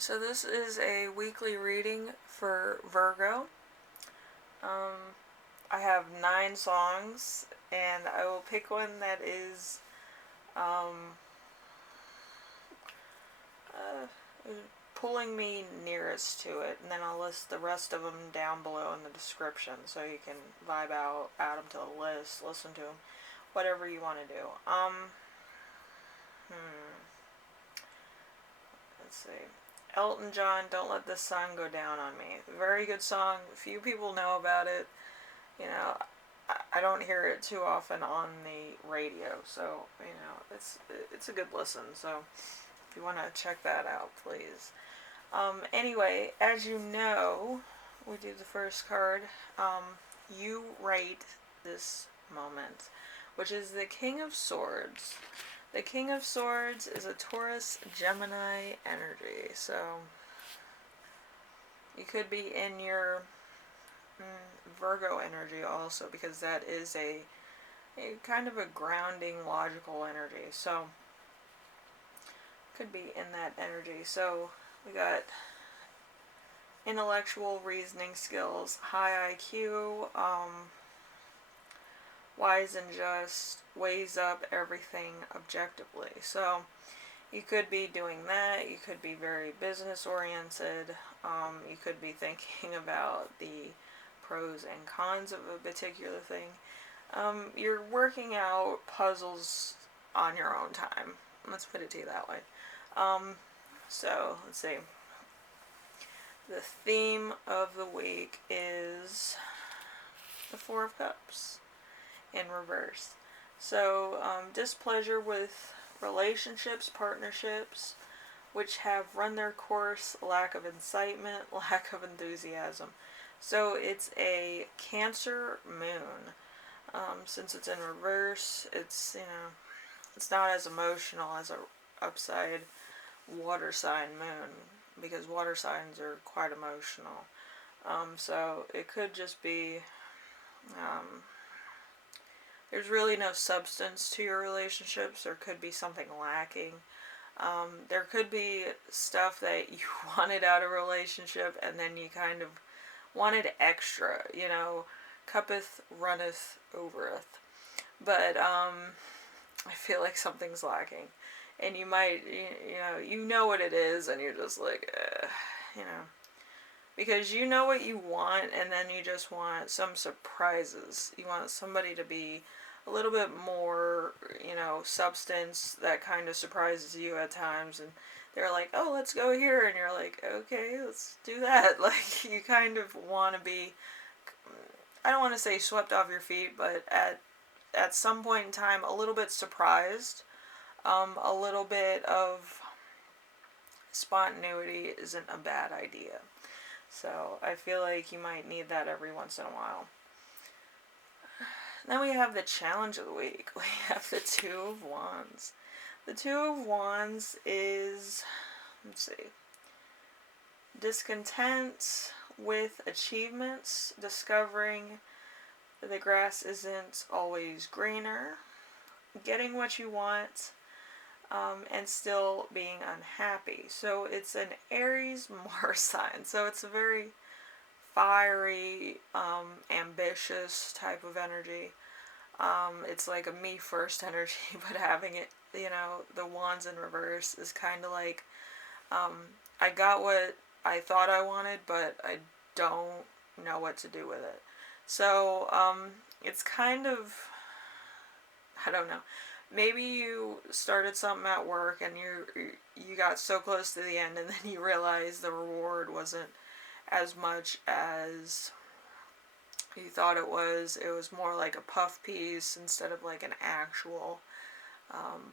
So this is a weekly reading for Virgo. Um, I have 9 songs, and I will pick one that is um, uh, pulling me nearest to it, and then I'll list the rest of them down below in the description, so you can vibe out, add them to the list, listen to them, whatever you want to do. Let's see. Elton John, Don't Let the Sun Go Down on Me. Very good song. Few people know about it. You know, I don't hear it too often on the radio, so it's a good listen. So if you want to check that out, please. Anyway, as you know, we do the first card. You rate this moment, which is the King of Swords. The King of Swords is a Taurus Gemini energy, so you could be in your Virgo energy also, because that is a kind of a grounding, logical energy. So could be in that energy. So we got intellectual reasoning skills, high IQ, wise and just, weighs up everything objectively. So you could be doing that. You could be very business oriented. You could be thinking about the pros and cons of a particular thing. You're working out puzzles on your own time. Let's put it to you that way. So let's see. The theme of the week is the Four of Cups in reverse. So displeasure with relationships, partnerships, which have run their course, lack of incitement, lack of enthusiasm. So it's a Cancer moon. Since it's in reverse, it's it's not as emotional as a upside water sign moon, because water signs are quite emotional. So it could just be there's really no substance to your relationships. There could be something lacking. There could be stuff that you wanted out of a relationship, and then you kind of wanted extra, cuppeth runneth overeth. But I feel like something's lacking, and you might, you know what it is, and you're just like, because you know what you want, and then you just want some surprises. You want somebody to be a little bit more, substance that kind of surprises you at times, and they're like, oh, let's go here, and you're like, okay, let's do that. Like, you kind of want to be, I don't want to say swept off your feet, but at some point in time, a little bit surprised. A little bit of spontaneity isn't a bad idea. So I feel like you might need that every once in a while. Then we have the challenge of the week. We have the Two of Wands. The Two of Wands is, let's see, discontent with achievements, discovering the grass isn't always greener, getting what you want, and still being unhappy. So it's an Aries Mars sign. So it's a very fiery, ambitious type of energy. It's like a me first energy, but having it, the wands in reverse is kind of like, I got what I thought I wanted, but I don't know what to do with it. So, it's kind of, I don't know. Maybe you started something at work and you got so close to the end, and then you realized the reward wasn't as much as you thought it was. It was more like a puff piece instead of like an actual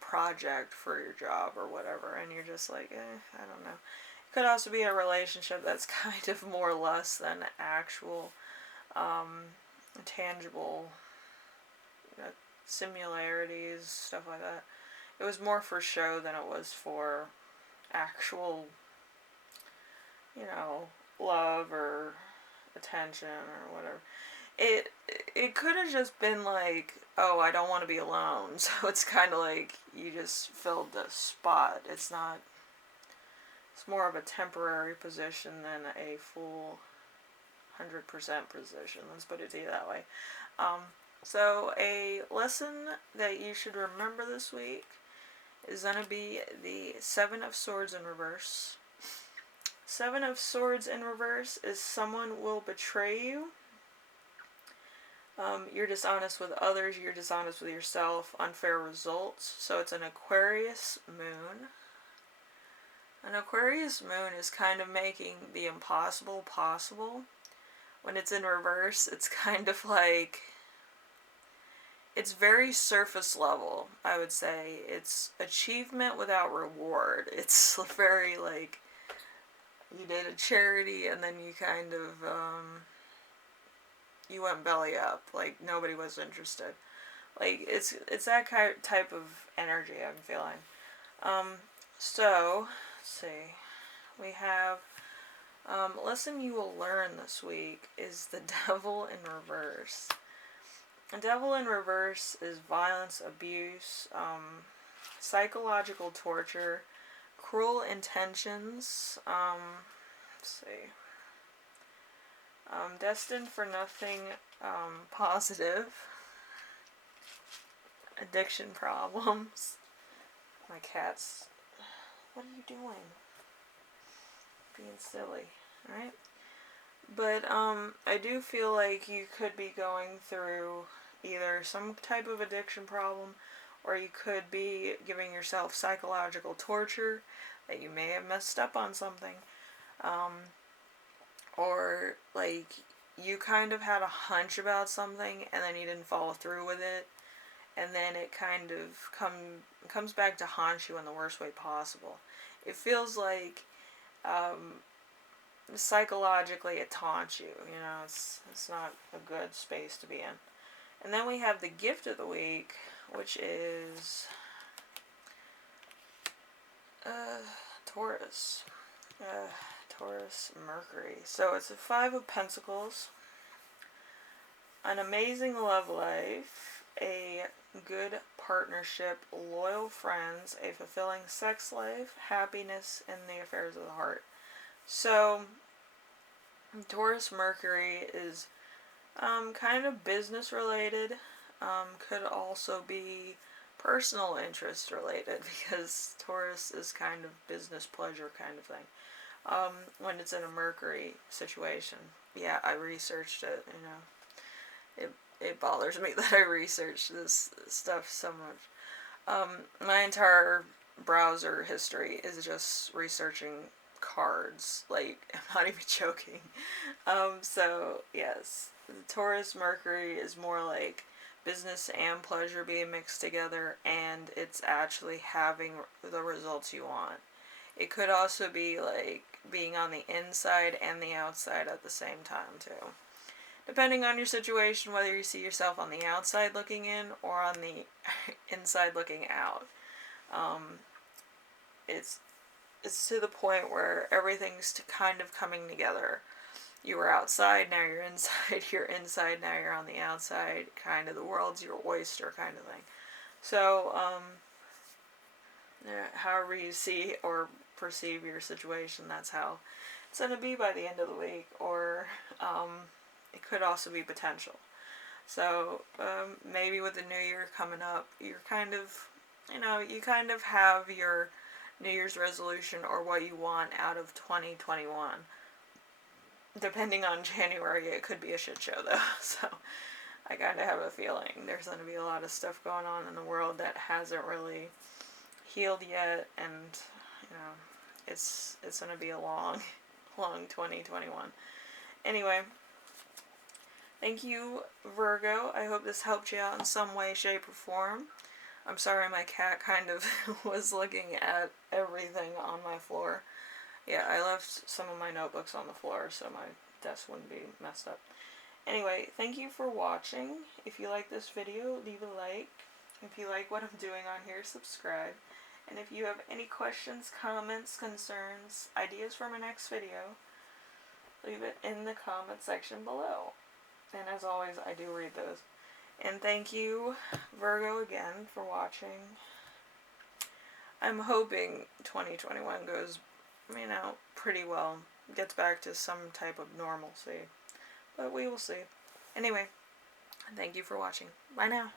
project for your job or whatever, and you're just like, I don't know. It could also be a relationship that's kind of more or less than actual tangible similarities, stuff like that. It was more for show than it was for actual, love or attention or whatever. It could have just been like, oh, I don't want to be alone. So it's kind of like you just filled the spot. It's not It's more of a temporary position than a full 100% position. Let's put it to you that way. So a lesson that you should remember this week is going to be the Seven of Swords in reverse. Seven of Swords in reverse is someone will betray you. You're dishonest with others, you're dishonest with yourself, unfair results. So it's an Aquarius moon. An Aquarius moon is kind of making the impossible possible. When it's in reverse, it's kind of like, it's very surface level, I would say. It's achievement without reward. It's very like, you did a charity and then you kind of, you went belly up. Like, nobody was interested. Like, it's that kind of type of energy I'm feeling. So, let's see. We have, lesson you will learn this week is the Devil in reverse. The Devil in reverse is violence, abuse, psychological torture, cruel intentions, let's see, destined for nothing positive, addiction problems. My cat's, what are you doing? Being silly, alright? But I do feel like you could be going through either some type of addiction problem, or you could be giving yourself psychological torture, that you may have messed up on something, or like you kind of had a hunch about something and then you didn't follow through with it, and then it kind of comes back to haunt you in the worst way possible. It feels like psychologically it taunts you, you know, it's not a good space to be in. And then we have the gift of the week, which is Taurus. Taurus Mercury. So it's a Five of Pentacles, an amazing love life, a good partnership, loyal friends, a fulfilling sex life, happiness in the affairs of the heart. So Taurus Mercury is kind of business related, could also be personal interest related, because Taurus is kind of business pleasure kind of thing. When it's in a Mercury situation. Yeah, I researched it, you know. It bothers me that I researched this stuff so much. My entire browser history is just researching cards. Like, I'm not even joking. So, yes. The Taurus Mercury is more like business and pleasure being mixed together, and it's actually having the results you want. It could also be like being on the inside and the outside at the same time too. Depending on your situation, whether you see yourself on the outside looking in or on the inside looking out. It's to the point where everything's kind of coming together. You were outside, now you're inside, you're inside, now you're on the outside, kind of the world's your oyster kind of thing. So, however you see or perceive your situation, that's how it's going to be by the end of the week, or it could also be potential. So maybe with the new year coming up, you're kind of, you know, you kind of have your New Year's resolution or what you want out of 2021. Depending on January, it could be a shit show though. So I kind of have a feeling there's going to be a lot of stuff going on in the world that hasn't really healed yet, and you know, it's going to be a long 2021. Anyway, thank you, Virgo. I hope this helped you out in some way, shape, or form. I'm sorry my cat kind of was looking at everything on my floor. Yeah, I left some of my notebooks on the floor so my desk wouldn't be messed up. Anyway, thank you for watching. If you like this video, leave a like. If you like what I'm doing on here, subscribe. And if you have any questions, comments, concerns, ideas for my next video, leave it in the comment section below. And as always, I do read those. And thank you, Virgo, again for watching. I'm hoping 2021 goes pretty well gets back to some type of normalcy. But we will see. Anyway, thank you for watching. Bye now.